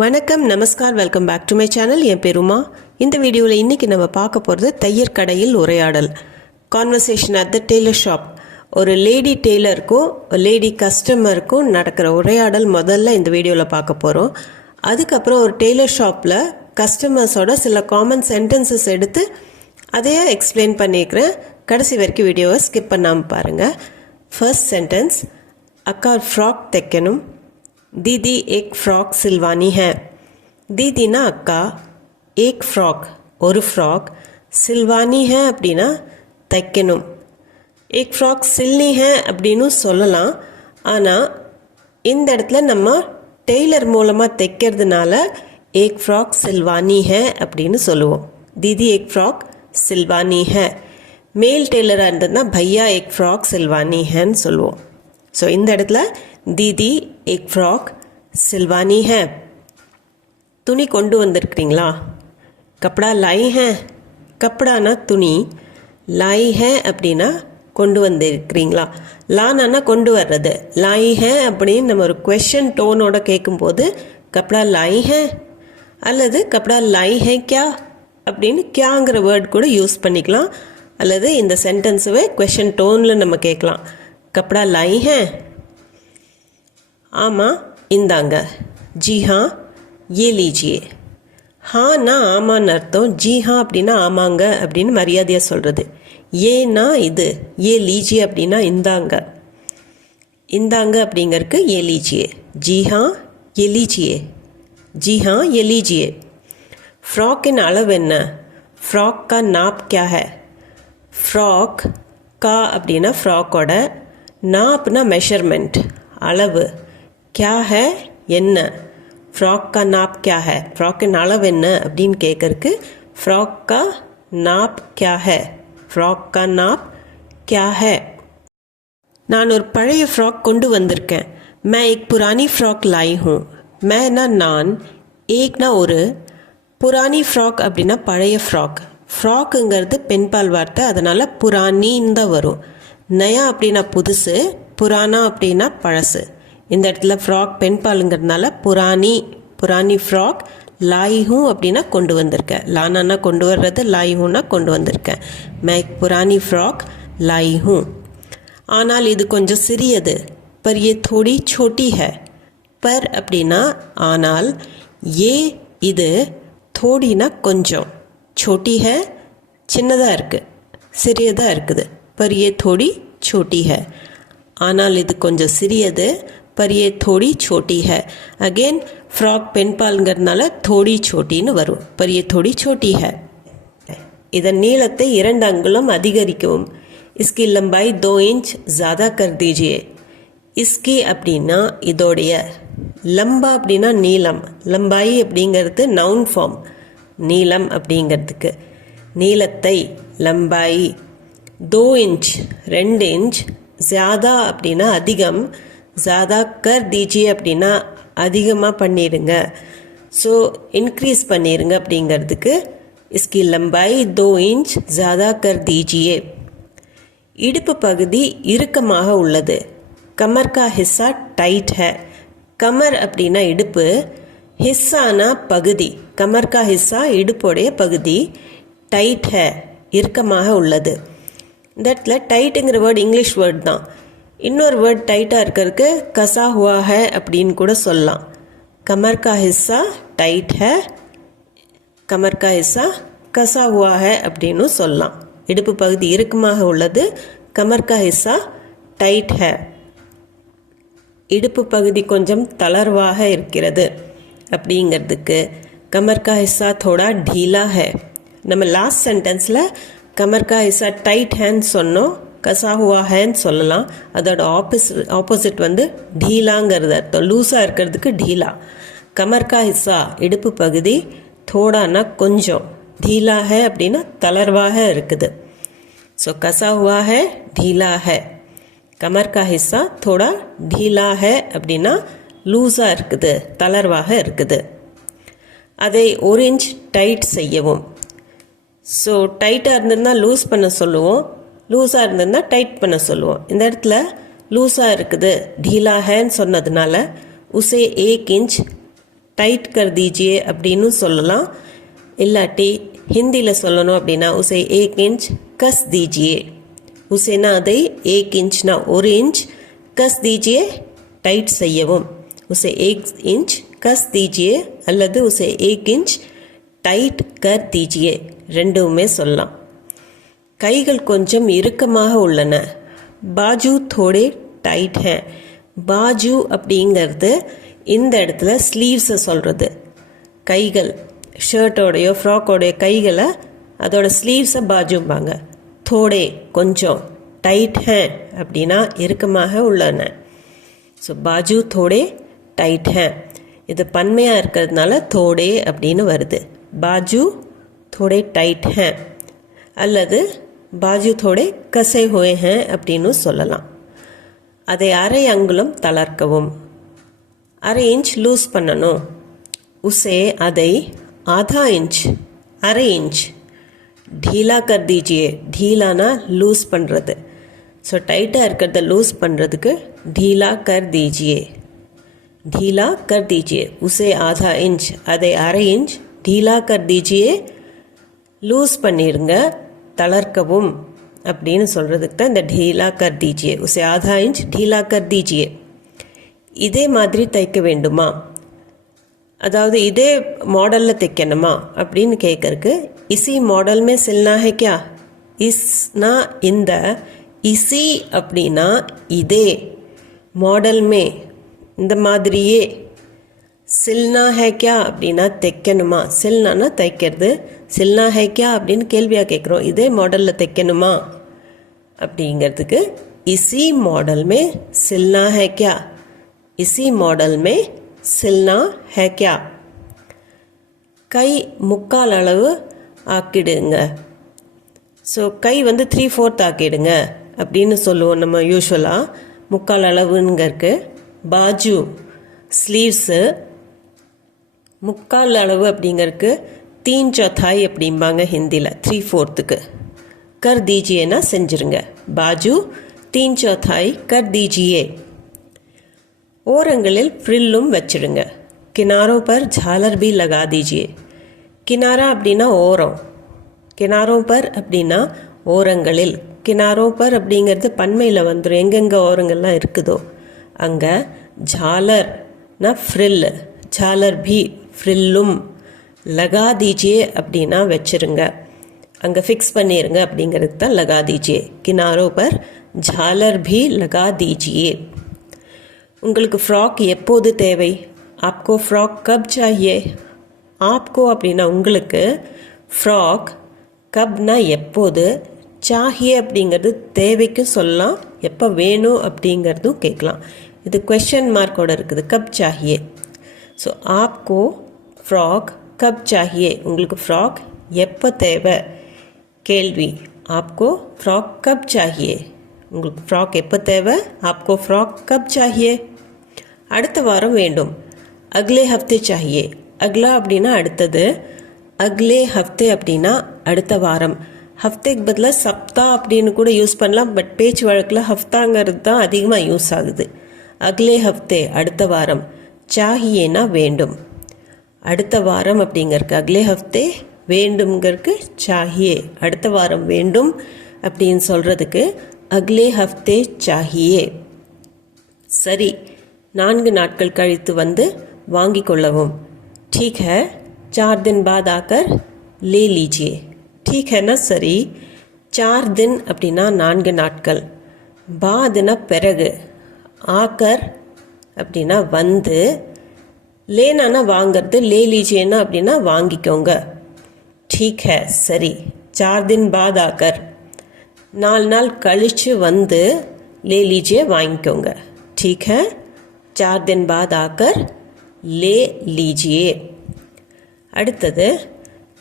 வணக்கம், நமஸ்கார், welcome back to my channel. என் பேர் உமா. இந்த வீடியோவில் இன்றைக்கி நம்ம பார்க்க போகிறது தையர் கடையில் உரையாடல், conversation at the tailor shop. ஒரு லேடி டெய்லருக்கும் லேடி கஸ்டமருக்கும் நடக்கிற உரையாடல் முதல்ல இந்த வீடியோவில் பார்க்க போகிறோம். அதுக்கப்புறம் ஒரு டெய்லர் ஷாப்பில் கஸ்டமர்ஸோட சில காமன் சென்டென்சஸ் எடுத்து அதையே எக்ஸ்பிளைன் பண்ணிக்கிறேன். கடைசி வரைக்கும் வீடியோவை ஸ்கிப் பண்ணாமல் பாருங்கள். ஃபர்ஸ்ட் சென்டென்ஸ், அக்கா ஃப்ராக் தைக்கணும். दीदी एक फ्रॉक सिलवानी है. दीदी ना अक्का, एक फ्रॉक और फ्रॉक, सिलवानी है அப்படின்னா தைக்கணும். एक फ्रॉक सिलनी है அப்படின்னு சொல்லலாம். ஆனால் இந்த இடத்துல நம்ம டெய்லர் மூலமாக தைக்கிறதுனால एक फ्रॉक सिलवानी है அப்படின்னு சொல்லுவோம். दीदी एक फ्रॉक सिलवानी है. மேல் டெய்லராக இருந்ததுன்னா भैया एक फ्रॉक सिलवानी हैன்னு சொல்லுவோம். ஸோ இந்த இடத்துல दीदी एक फ्रॉक सिलवानी है. துணி கொண்டு வந்திருக்கிறீங்களா? கப்படா लाई है. கப்படானா துணி, लाई है அப்படின்னா கொண்டு வந்திருக்கிறீங்களா. லானா கொண்டு வர்றது, लाई है அப்படின்னு நம்ம ஒரு குவெஷன் டோனோட கேட்கும்போது கப்படா लाई है அல்லது கப்படா लाई है क्या அப்படின்னு கியாங்கிற வேர்ட் கூட யூஸ் பண்ணிக்கலாம். அல்லது இந்த சென்டென்ஸுவே குவெஷன் டோனில் நம்ம கேட்கலாம். கப்படா लाई है. ஆமாம் இந்தாங்க. ஜி ஹா ஏ லீஜியே. ஹானா ஆமான்னு அர்த்தம். ஜி ஹா அப்படின்னா ஆமாங்க அப்படின்னு மரியாதையாக சொல்கிறது. ஏன்னா இது, ஏ லீஜியே அப்படின்னா இந்தாங்க. இந்தாங்க அப்படிங்கிறதுக்கு ஏ லீஜியே. ஜி ஹா ஏ லீஜியே. ஜி ஹா ஏ லீஜியே. ஃப்ராக்கின் அளவு என்ன? ஃப்ராக் கா நாப் கியா ஹை? ஃப்ராக் கா அப்படின்னா ஃப்ராக்கோட, நாப்னா மெஷர்மெண்ட், அளவு, क्या है என்ன, फ्रॉक का नाप क्या है, फ्रॉकिன் அளவு என்ன அப்படின்னு கேட்கறதுக்கு फ्रॉक का नाप क्या है, फ्रॉक का नाप क्या है. நான் ஒரு பழைய ஃப்ராக் கொண்டு வந்திருக்கேன். मैं एक पुरानी फ्रॉक लाई हूँ. मैंனா நான், ஏக்னா ஒரு, புராணி ஃப்ராக் அப்படின்னா பழைய ஃப்ராக். ஃப்ராக்குங்கிறது பெண்பால் வார்த்தை, அதனால் புராணின்னு தான் வரும். நயா அப்படின்னா புதுசு, புராணா அப்படின்னா பழசு. இந்த இடத்துல ஃப்ராக் பெண்பாலுங்கிறதுனால புராணி ஃப்ராக், லாய் ஹூ அப்படின்னா கொண்டு வந்திருக்கேன். லானா கொண்டு வர்றது, லாய் ஹூனா கொண்டு வந்திருக்கேன். மே புராணி ஃப்ராக் லாய் ஹூ. ஆனால் இது கொஞ்சம் சிறியது. பர் ஏ தோடி சோட்டி ஹை. பர் அப்படின்னா ஆனால், ஏ இது, தோடினா கொஞ்சம், சோட்டி ஹை சின்னதாக இருக்குது, சிறியதாக இருக்குது. பர் ஏ தோடி சோட்டி ஹை. ஆனால் இது கொஞ்சம் சிறியது. पर ये थोड़ी छोटी है. अगेन फ्रॉक பெண்பால்ங்கிறதுனால थोड़ी छोटीன்னு வரும். पर ये थोड़ी छोटी है. இதன் நீளத்தை 2 அங்குலம் அதிகரிக்கவும். इसकी लंबाई 2 इंच ज़्यादा कर दीजिए. इसकी அப்படின்னா இதோடைய, லம்பா அப்படின்னா நீளம், லம்பாய் அப்படிங்கிறது நவுன் ஃபார்ம், நீளம் அப்படிங்கிறதுக்கு. நீளத்தை, லம்பாய், 2 इंच 2 इंच, ज़्यादा அப்படின்னா அதிகம், ज़्यादा कर दीजिए அப்படின்னா அதிகமாக பண்ணிடுங்க, ஸோ இன்க்ரீஸ் பண்ணிடுங்க அப்படிங்கிறதுக்கு इसकी लंबाई 2 इंच ज़्यादा कर दीजिए. இடுப்பு பகுதி இறுக்கமாக உள்ளது. कमर का हिस्सा टाइट है. कमर அப்படின்னா இடுப்பு, ஹிஸ்ஸானா பகுதி. कमर का हिस्सा இடுப்புடைய பகுதி, டைட் है இறுக்கமாக உள்ளது. இந்த இடத்துல டைட்டுங்கிற வேர்டு இங்கிலீஷ் வேர்ட் தான். இன்னொரு வேர்ட் டைட்டாக இருக்கிறதுக்கு கசா ஹுவா ஹை அப்படின்னு கூட சொல்லலாம். கமர் கா ஹிஸ்ஸா டைட் ஹை, கமர் கா ஹிஸ்ஸா கசா ஹுவா ஹை அப்படின்னு சொல்லலாம். இடுப்பு பகுதி இறுக்கமாக உள்ளது. கமர் கா ஹிஸ்ஸா டைட் ஹை. இடுப்பு பகுதி கொஞ்சம் தளர்வாக இருக்கிறது அப்படிங்கிறதுக்கு கமர் கா ஹிஸ்ஸா தோடா ढीला है. நம்ம லாஸ்ட் சென்டென்ஸில் கமர் கா ஹிஸ்ஸா டைட் ஹேன்னு சொன்னோம், கசா ஹுவா ஹேன்னு சொல்லலாம். அதோட ஆப்போசிட் வந்து ढीलाங்கிறது அர்த்தம், லூஸாக இருக்கிறதுக்கு ढीला. கமர் கா ஹிஸ்ஸா இடுப்பு பகுதி, தோடானா கொஞ்சம், ढीला है அப்படின்னா தளர்வாக இருக்குது. ஸோ கசா ஹுவா ஹை ढीला है. கமர் கா ஹிஸ்ஸா தோடா ढीला है அப்படின்னா லூஸாக இருக்குது, தளர்வாக இருக்குது. அதை 1 இன்ச் டைட் செய்யவும். ஸோ டைட்டாக இருந்ததுன்னா லூஸ் பண்ண சொல்லுவோம், லூஸாக இருந்ததுன்னா டைட் பண்ண சொல்லுவோம். இந்த இடத்துல லூஸாக இருக்குது, ढीला हैன்னு சொன்னதுனால உசே 1 इंच டைட் கர் दीजिए அப்படின்னு சொல்லலாம். இல்லாட்டி ஹிந்தியில் சொல்லணும் அப்படின்னா உசே 1 इंच कस दीजिए. உசேனா அதை 1 इंचனா 1 इंच कस दीजिए டைட் செய்யவும். उसे 1 इंच कस दीजिए அல்லது उसे 1 इंच टाइट कर दीजिए ரெண்டுமே சொல்லலாம். கைகள் கொஞ்சம் இறுக்கமாக உள்ளன. बाजू थोड़े टाइट हैं. बाजू அப்படிங்கிறது இந்த இடத்துல ஸ்லீவ்ஸை சொல்கிறது. கைகள் ஷர்ட்டோடையோ ஃப்ராக்கோடைய கைகளை அதோட ஸ்லீவ்ஸை பாஜும்பாங்க. தோடே கொஞ்சம், டைட் ஹேண்ட் அப்படின்னா இறுக்கமாக உள்ளன. ஸோ பாஜு தோடே டைட் ஹேண்ட் இது பன்மையாக இருக்கிறதுனால தோடே அப்படின்னு வருது. பாஜு தோடே டைட் ஹேண்ட் அல்லது பாஜு தோடே கசை ஹோயே ஹேன் அப்படின்னு சொல்லலாம். அதை அரை அங்குலம் தளர்க்கவும். அரை இன்ச் லூஸ் பண்ணணும். உசே அதை आधा इंच अरे इंच ढीला कर दीजिए. ढीलाना लूज பண்ணுறது. ஸோ டைட்டாக இருக்கிறத லூஸ் பண்ணுறதுக்கு ढीला कर दीजिए. ढीला कर दीजिए. उसे आधा इंच அதை அரை இன்ச் ढीला कर दीजिए லூஸ் பண்ணிடுங்க, தளர்க்கவும் அப்படின்னு சொல்கிறதுக்கு தான் இந்த ढीला कर दीजिए. उसे आधा इंच ढीला कर दीजिए. இதே மாதிரி தைக்க வேண்டுமா, அதாவது இதே மாடலில் தைக்கணுமா அப்படின்னு கேட்கறக்கு இசி மாடல் மே சில்னா ஹே கியா. இஸ்னா இந்த, இசி அப்படின்னா இதே, மாடல் மே இந்த மாதிரியே, சில்னா ஹே கியா அப்படின்னா தைக்கணுமா. சில்னானா தைக்கிறது, சில்னா ஹே கியா அப்படின்னு கேள்வியாக கேட்குறோம். இதே மாடலில் தைக்கணுமா அப்படிங்கிறதுக்கு இசி மாடல் மே சில்னா ஹே கியா. இசி மாடல் மே सिलना है क्या. கை முக்கால் அளவு ஆக்கிடுங்க. ஸோ கை வந்து 3/4 ஆக்கிடுங்க அப்படின்னு சொல்லுவோம் நம்ம யூஸ்வலாக. முக்கால் அளவுங்கிறதுக்கு பாஜு ஸ்லீவ்ஸு முக்கால் அளவு அப்படிங்கிறதுக்கு 3/4 அப்படிம்பாங்க ஹிந்தியில். 3/4க்கு கர் தீஜியேனா செஞ்சுருங்க. பாஜு 3/4 கர் தீஜியே. ஓரங்களில் ஃப்ரில்லும் வச்சிடுங்க. கினாரோ பர் ஜாலர் பி லகா தீஜியே. கினாரா அப்படின்னா ஓரம், கினாரோ பர் அப்படின்னா ஓரங்களில். கினாரோ பர் அப்படிங்கிறது பன்மையில் வந்துடும். எங்கெங்கே ஓரங்கள்லாம் இருக்குதோ அங்கே ஜாலர்னா ஃப்ரில், ஜாலர் பி ஃப்ரில்லும், லகா தீஜியே அப்படின்னா வச்சிருங்க, அங்கே ஃபிக்ஸ் பண்ணிடுங்க அப்படிங்கிறது தான் லகா தீஜியே. கினாரோ பர் ஜாலர் பி லகா தீஜியே. உங்களுக்கு ஃப்ராக் எப்போது தேவை. ஆப்கோ ஃப்ராக் கப் சாஹியே. ஆப்கோ அப்படின்னா உங்களுக்கு, ஃப்ராக் கப்னா எப்போது, சாஹியே அப்படிங்கிறது தேவைக்கு சொல்லலாம், எப்போ வேணும் அப்படிங்கிறதும் கேட்கலாம். இது கொஸ்டின் மார்க்கோட இருக்குது, கப் சாஹியே. ஸோ ஆப்கோ ஃப்ராக் கப் சாஹியே, உங்களுக்கு ஃப்ராக் எப்போ தேவை கேள்வி. ஆப்கோ ஃப்ராக் கப் சாஹியே, உங்களுக்கு ஃப்ராக் எப்போ தேவை. ஆப்கோ ஃப்ராக் கப் சாஹியே. அடுத்த வாரம் வேண்டும். அக்லே ஹஃப்தே சாஹியே. அக்லா அப்படின்னா அடுத்தது, அக்லே ஹஃப்தே அப்படின்னா அடுத்த வாரம். ஹஃப்தேக்கு பதிலாக சப்தா அப்படின்னு கூட யூஸ் பண்ணலாம். பட் பேச்சு வழக்கில் ஹஃப்தாங்கிறது தான் அதிகமாக யூஸ் ஆகுது. அக்லே ஹஃப்தே அடுத்த வாரம். சாஹியேனா வேண்டும். அடுத்த வாரம் அப்படிங்கிறக்கு அக்லே ஹஃப்தே, வேண்டும்ங்கிறதுக்கு சாஹியே. அடுத்த வாரம் வேண்டும் அப்படின்னு சொல்கிறதுக்கு அக்லே ஹஃப்தே சாஹியே. சரி, 4 நாட்கள் கழித்து வந்து வாங்கி கொள்ளவும். ठीक है 4 दिन बाद आकर ले लीजिए. ठीक है ना சரி. 4 दिन அப்படின்னா 4 நாட்கள், பாதுனா பிறகு, ஆக்கர் அப்படின்னா வந்து, லேனானா வாங்கிறது, லே லீஜியேனா அப்படின்னா வாங்கிக்கோங்க. ठीक है சரி. 4 दिन बाद आकर 4 நாள் கழித்து வந்து ले लीजिए வாங்கிக்கோங்க. ठीक है 4 दिन बाद आकर ले लीजिए. அடுத்தது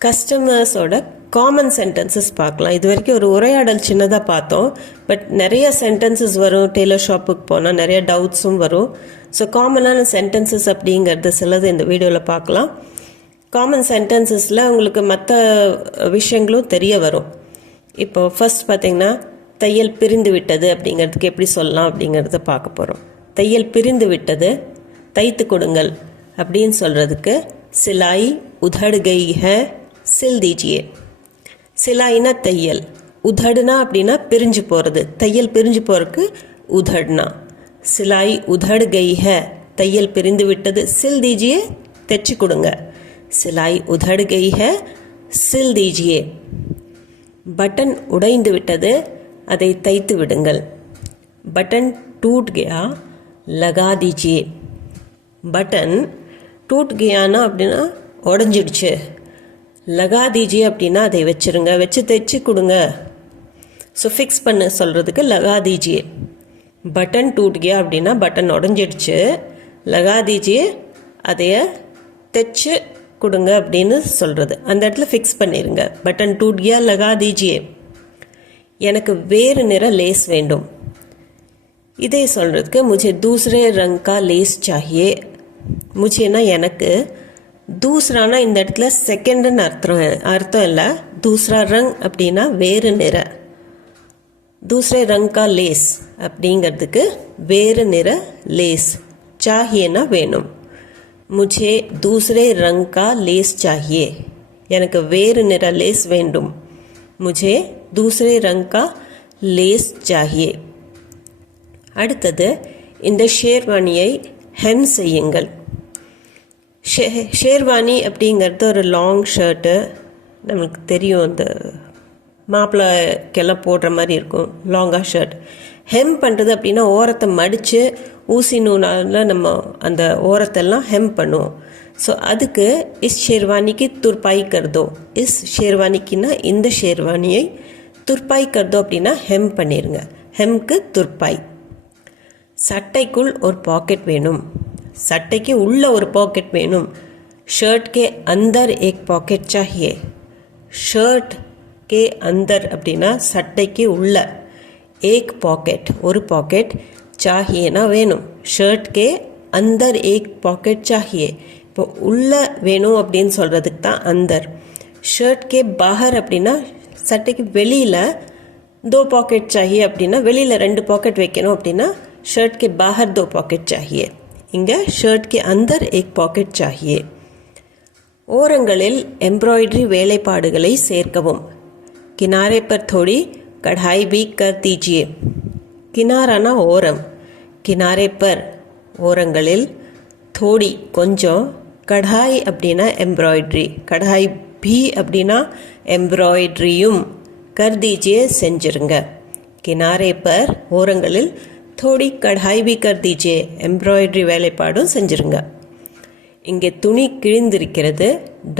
கஸ்டமர்ஸோட காமன் சென்டென்சஸ் பார்க்கலாம். இது வரைக்கும் ஒரு உரையாடல் சின்னதாக பார்த்தோம். பட் நிறைய சென்டென்சஸ் வரும். டெய்லர் ஷாப்புக்கு போனால் நிறைய டவுட்ஸும் வரும். ஸோ காமனான சென்டென்சஸ் அப்படிங்கிறது சிலது இந்த வீடியோவில் பார்க்கலாம். காமன் சென்டென்சஸில் உங்களுக்கு மற்ற விஷயங்களும் தெரிய வரும். இப்போ ஃபர்ஸ்ட் பார்த்திங்கன்னா தையல் பிரிந்து விட்டது அப்படிங்கிறதுக்கு எப்படி சொல்லலாம் அப்படிங்கிறத பார்க்க போகிறோம். தையல் பிரிந்து விட்டது, தைத்து கொடுங்கள் அப்படின்னு சொல்கிறதுக்கு சிலாய் உதड़ गई है सिल दीजिए. சிலாயினா தையல், உதடுனா அப்படின்னா பிரிஞ்சு போகிறது, தையல் பிரிஞ்சு போகிறதுக்கு உதடுனா. சிலாய் உதड़ गई है தையல் பிரிந்து விட்டது, சில் दीजिए தைச்சு கொடுங்க. சிலாய் உதड़ गई है सिल दीजिए. பட்டன் உடைந்து விட்டது, அதை தைத்து விடுங்கள். பட்டன் टूट गया लगा दीजिए. பட்டன் टूट गयाனா அப்படின்னா உடஞ்சிடுச்சு, லகா தீஜியே அப்படின்னா அதை வச்சுருங்க, வச்சு தைச்சு கொடுங்க. ஸோ ஃபிக்ஸ் பண்ண சொல்கிறதுக்கு லகா தீஜியே. பட்டன் டூட் கியா அப்படின்னா பட்டன் உடஞ்சிடுச்சு, லகா தீஜியே அதைய தைச்சு கொடுங்க அப்படின்னு சொல்கிறது. அந்த இடத்துல ஃபிக்ஸ் பண்ணிடுங்க. பட்டன் டூட் கியா லகா தீஜியே. எனக்கு வேறு நிற லேஸ் வேண்டும். இதை சொல்கிறதுக்கு முझे दूसरे रंग का लेस चाहिए. முझेனா எனக்கு, தூசரானா இந்த இடத்துல செகண்டுன்னு அர்த்தம் இல்லை. தூசரா ரங் அப்படின்னா வேறு நிற. दूसरे रंग का लेस அப்படிங்கிறதுக்கு வேறு நிற லேஸ். சாஹியேனா வேணும். मुझे दूसरे रंग का लेस चाहिए. எனக்கு வேறு நிற லேஸ் வேண்டும். मुझे दूसरे रंग का लेस चाहिए. அடுத்தது, இந்த ஷேர்வானியை ஹெம் செய்யுங்கள். ஷேர்வானி அப்படிங்கிறது ஒரு லாங் ஷர்ட்டு, நம்மளுக்கு தெரியும், அந்த மாப்பிள்ளைக்கெல்லாம் போடுற மாதிரி இருக்கும் லாங்காக ஷர்ட். ஹெம் பண்ணுறது அப்படின்னா ஓரத்தை மடித்து ஊசி நூலால் நம்ம அந்த ஓரத்தெல்லாம் ஹெம் பண்ணுவோம். ஸோ அதுக்கு இஸ் ஷேர்வானிக்கு துர்பாய் கர்தோ. இஸ் ஷேர்வானிக்குன்னா இந்த ஷேர்வானியை, துர்பாய் கர்தோ அப்படின்னா ஹெம் பண்ணிடுங்க. ஹெம்க்கு துர்பாய். சட்டைக்குள் ஒரு பாக்கெட் வேணும். சட்டைக்கு உள்ள ஒரு பாக்கெட் வேணும். ஷர்ட் கே அந்தர் ஏக் பாக்கெட் சாஹியே. ஷர்ட் கே அந்தர் அப்படின்னா சட்டைக்கு உள்ள, ஏக் பாக்கெட் ஒரு பாக்கெட், சாஹியேனா வேணும். ஷர்ட் கே அந்தர் ஏக் பாக்கெட் சாஹியே. இப்போ உள்ள வேணும் அப்படின்னு சொல்கிறதுக்கு தான் அந்தர். ஷர்ட் கே பாஹர் அப்படின்னா சட்டைக்கு வெளியில், दो பாக்கெட் சாஹியே அப்படின்னா வெளியில் 2 பாக்கெட் வைக்கணும் அப்படின்னா ஷர்ட் கே பாஹர் 2 பாக்கெட் சாஹியே. இங்கே ஷர்ட் கே அந்தர் ஏக் பாக்கெட் சாஹியே. ஓரங்களில் எம்ப்ராய்டரி வேலைப்பாடுகளை சேர்க்கவும். किनारे पर थोड़ी कढ़ाई भी कर दीजिए. किनाराना ஓரம், किनारे पर ஓரங்களில், थोड़ी கொஞ்சம், कढ़ाई அப்படின்னா எம்ப்ராய்டரி, कढ़ाई भी அப்படின்னா எம்ப்ராய்டரியும், कर दीजिए செஞ்சிருங்க. किनारे पर ஓரங்களில் थोड़ी कढ़ाई भी कर दीजिए எம்ப்ராய்டரி வேலைப்பாடும் செஞ்சிருங்க. இங்கே துணி கிழிந்திருக்கிறது,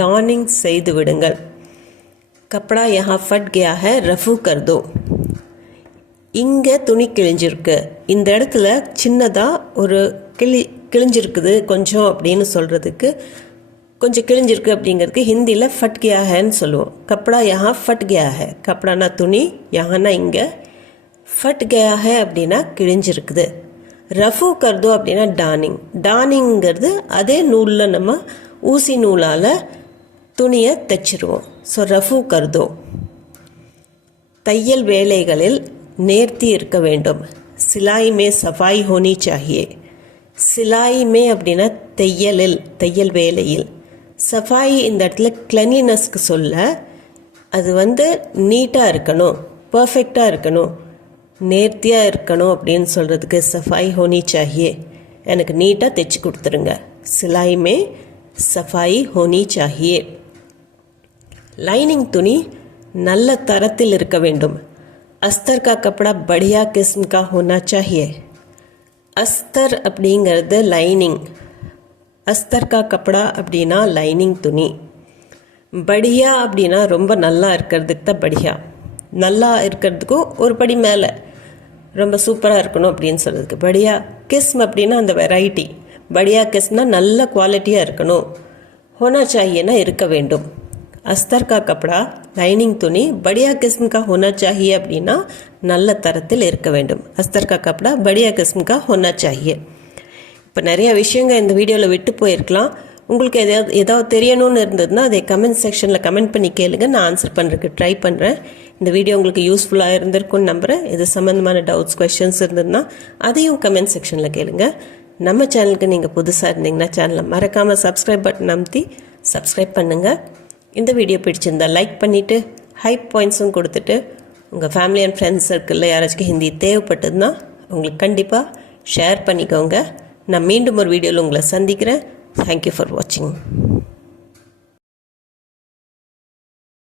டார்னிங் செய்து விடுங்கள். கப்படா யஹா ஃபட் கயா ஹை ரஃபு கர் தோ. இங்கே துணி கிழிஞ்சிருக்கு, இந்த இடத்துல சின்னதாக ஒரு கிழிஞ்சிருக்குது கொஞ்சம் அப்படின்னு சொல்கிறதுக்கு, கொஞ்சம் கிழிஞ்சிருக்கு அப்படிங்கிறதுக்கு ஹிந்தியில் ஃபட் கயா ஹேன்னு சொல்லுவோம். கப்படா யஹா ஃபட் கயா ஹை. கப்படானா துணி, யஹானா இங்கே, ஃபட் கயா ஹை அப்படின்னா கிழிஞ்சிருக்குது. ரஃபு கர்தோ அப்படின்னா டார்னிங். டார்னிங்கிறது அதே நூலில் நம்ம ஊசி நூலால் துணியை தைச்சிருவோம். ஸோ ரஃபு கர்தோ. தையல் வேலைகளில் நேர்த்தி இருக்க வேண்டும். சிலாய் மே சஃபாய் ஹோனி சாஹியே. சிலாய் மே அப்படின்னா தையலில், தையல் வேலையில். சஃபாய் இந்த இடத்துல கிளென்லினஸ்க்கு சொல்ல, அது நீட்டாக இருக்கணும், பர்ஃபெக்டாக இருக்கணும், நேர்த்தியாக இருக்கணும் அப்படின்னு சொல்கிறதுக்கு சஃபாய் ஹோனி சாஹியே. எனக்கு நீட்டாக தைச்சி கொடுத்துருங்க. சிலாய் மே சஃபாய் ஹோனி சாஹியே. லைனிங் துணி நல்ல தரத்தில் இருக்க வேண்டும். அஸ்தர் கா கப்படா படியா கிஸ்ம் கா ஹோனா சாஹியே. அஸ்தர் அப்படிங்கிறது லைனிங். அஸ்தர் கா கப்படா அப்படின்னா லைனிங் துணி. படியா அப்படின்னா ரொம்ப நல்லா இருக்கிறதுக்கு தான் படியா. நல்லா இருக்கிறதுக்கும் ஒரு படி மேலே, ரொம்ப சூப்பராக இருக்கணும் அப்படின்னு சொல்கிறதுக்கு படியா. கிஸ்ம் அப்படின்னா அந்த வெரைட்டி. படியா கிஸ்ம்னா நல்ல குவாலிட்டியாக இருக்கணும். ஹோனா சாஹியேனா இருக்க வேண்டும். அஸ்தர் கா கப்படா லைனிங் துணி படியா கிஸ்ம் கா ஹோனா சாஹியே அப்படின்னா நல்ல தரத்தில் இருக்க வேண்டும். அஸ்தர் கா கப்படா படியா கிஸ்ம் கா ஹோனா சாஹியே. இப்போ நிறைய விஷயங்கள் இந்த வீடியோவில் விட்டு போயிருக்கலாம். உங்களுக்கு ஏதாவது தெரியணும்னு இருந்ததுன்னா அதை கமெண்ட் செக்ஷனில் கமெண்ட் பண்ணி கேளுங்க, நான் ஆன்சர் பண்ணுறதுக்கு ட்ரை பண்ணுறேன். இந்த வீடியோ உங்களுக்கு யூஸ்ஃபுல்லாக இருந்திருக்கும்னு நம்புகிறேன். இது சம்மந்தமான டவுட்ஸ், கொஷின்ஸ் இருந்ததுன்னா அதையும் கமெண்ட் செக்ஷனில் கேளுங்க. நம்ம சேனலுக்கு நீங்கள் புதுசாக இருந்தீங்கன்னா சேனலை மறக்காமல் சப்ஸ்கிரைப் பட்டன் அமுத்தி சப்ஸ்கிரைப் பண்ணுங்கள். இந்த வீடியோ பிடிச்சிருந்தால் லைக் பண்ணிவிட்டு ஹைப் பாயிண்ட்ஸும் கொடுத்துட்டு உங்கள் ஃபேமிலி அண்ட் ஃப்ரெண்ட்ஸ் சர்க்கிளில் யாராச்சும் ஹிந்தி தேவைப்பட்டதுன்னா உங்களுக்கு கண்டிப்பாக ஷேர் பண்ணிக்கோங்க. நான் மீண்டும் ஒரு வீடியோவில் உங்களை சந்திக்கிறேன். தேங்க்யூ ஃபார் வாட்சிங்.